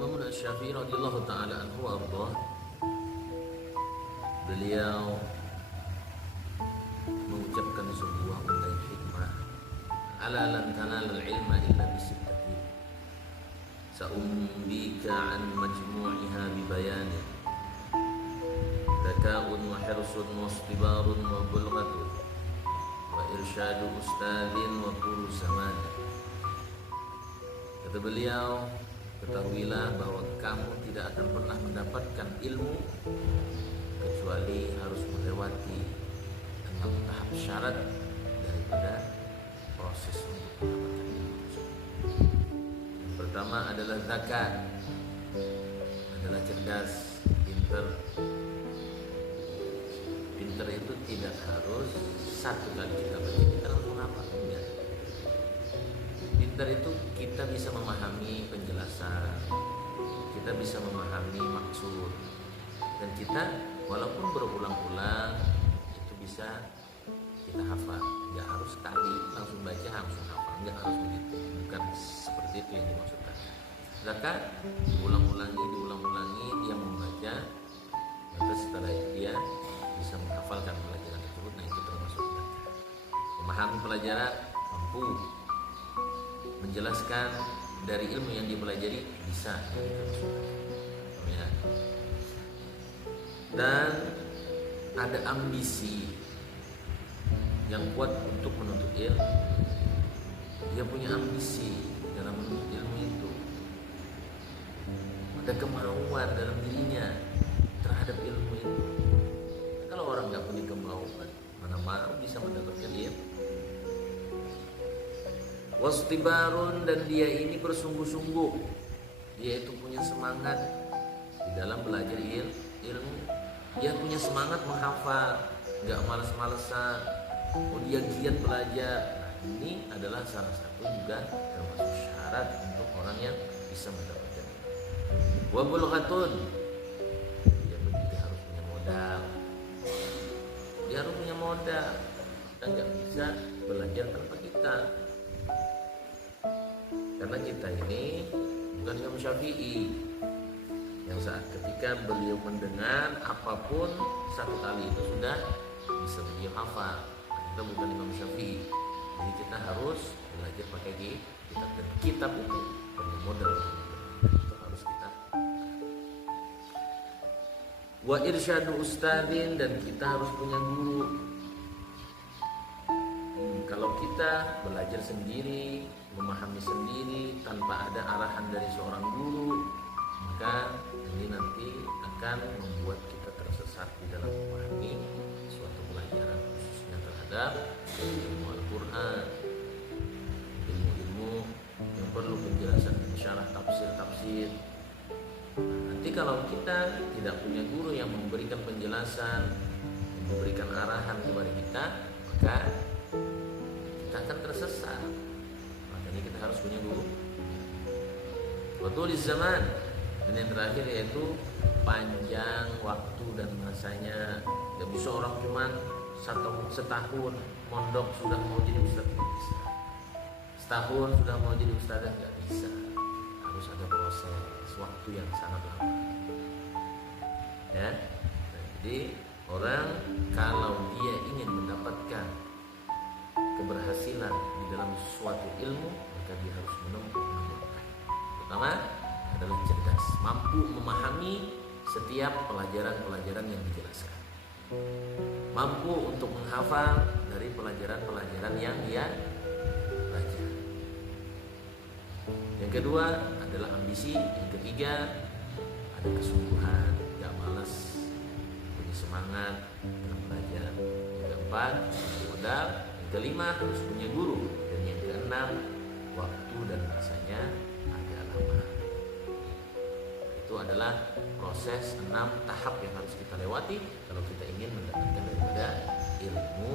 Imam Syafi'i radhiyallahu taala anhu warḍah, beliau mengucapkan sebuah ungkapan hikmah, ala lan tanalul ilma illa bisittati, sa'umbika an majmu'iha bibayani, zaka'un wa hirsun wa istibarun wa bulghatun wa irsyadu ustadin wa qulu zaman. Kata beliau, ketahuilah bahwa kamu tidak akan pernah mendapatkan ilmu kecuali harus melewati 6 tahap syarat daripada proses untuk mendapatkan ilmu. Yang pertama adalah zakat, adalah cerdas, pinter. Pinter itu tidak harus satu kali kita baca kita langsung hafal, enggak. Pinter itu kita bisa memahami penjelasan, kita bisa memahami maksud, dan kita walaupun berulang-ulang itu bisa kita hafal. Nggak harus sekali langsung baca langsung hafal, nggak harus begitu, bukan seperti itu yang dimaksudkan. Zakat diulang-ulangi dia membaca, maka setelah itu dia bisa menghafalkan pelajaran tersebut. Nah, itu termasuk zakat. Memahami pelajaran, mampu menjelaskan dari ilmu yang dipelajari, bisa, ya. Dan ada ambisi yang kuat untuk menuntut ilmu. Dia punya ambisi dalam menuntut ilmu itu, ada kemauan dalam dirinya terhadap ilmu itu. Kalau orang nggak punya kemauan, mana mau bisa mendapatkan ilmu. Wastibarun, dan dia ini bersungguh-sungguh, dia itu punya semangat di dalam belajar ilmu. Dia punya semangat menghafal, nggak malas-malesan. Oh, dia giat belajar. Nah, ini adalah salah satu juga termasuk syarat untuk orang yang bisa mendapatkan ilmu. Wa bulghatun, dia harus punya modal. Dia harus punya modal. Kita nggak bisa belajar tanpa kita. Karena kita ini bukan Imam Syafi'i yang saat ketika beliau mendengar apapun satu kali itu sudah bisa beliau hafal. Nah, kita bukan Imam Syafi'i, jadi kita harus belajar pakai kitab, dan kitab itu punya modal, itu harus kita. Wa irsyadu ustadin, dan kita harus punya guru. Kalau kita belajar sendiri, memahami sendiri tanpa ada arahan dari seorang guru, maka ini nanti akan membuat kita tersesat di dalam memahami suatu pelajaran, khususnya terhadap ilmu Al-Quran, ilmu-ilmu yang perlu penjelasan syarah tafsir. Nanti kalau kita tidak punya guru yang memberikan penjelasan, memberikan arahan kepada kita, maka kita akan tersesat. Makanya kita harus punya guru. Waktu di zaman, dan yang terakhir yaitu panjang waktu dan masanya. Gak bisa orang cuman setahun mondok sudah mau jadi ustaz, nggak bisa. Setahun sudah mau jadi ustaz, nggak bisa. Harus ada proses waktu yang sangat lama. Ya, nah, jadi orang kalau dia ingin mendapatkan keberhasilan di dalam suatu ilmu, maka dia harus menempuh 6 langkah. Pertama adalah cerdas, mampu memahami setiap pelajaran-pelajaran yang dijelaskan, mampu untuk menghafal dari pelajaran-pelajaran yang dia baca. Yang kedua adalah ambisi. Yang ketiga ada kesungguhan, gak malas, punya semangat dalam belajar. Yang keempat modal. Kelima harus punya guru, dan yang keenam waktu dan masanya agak lama. Itu adalah proses 6 tahap yang harus kita lewati kalau kita ingin mendapatkan daripada ilmu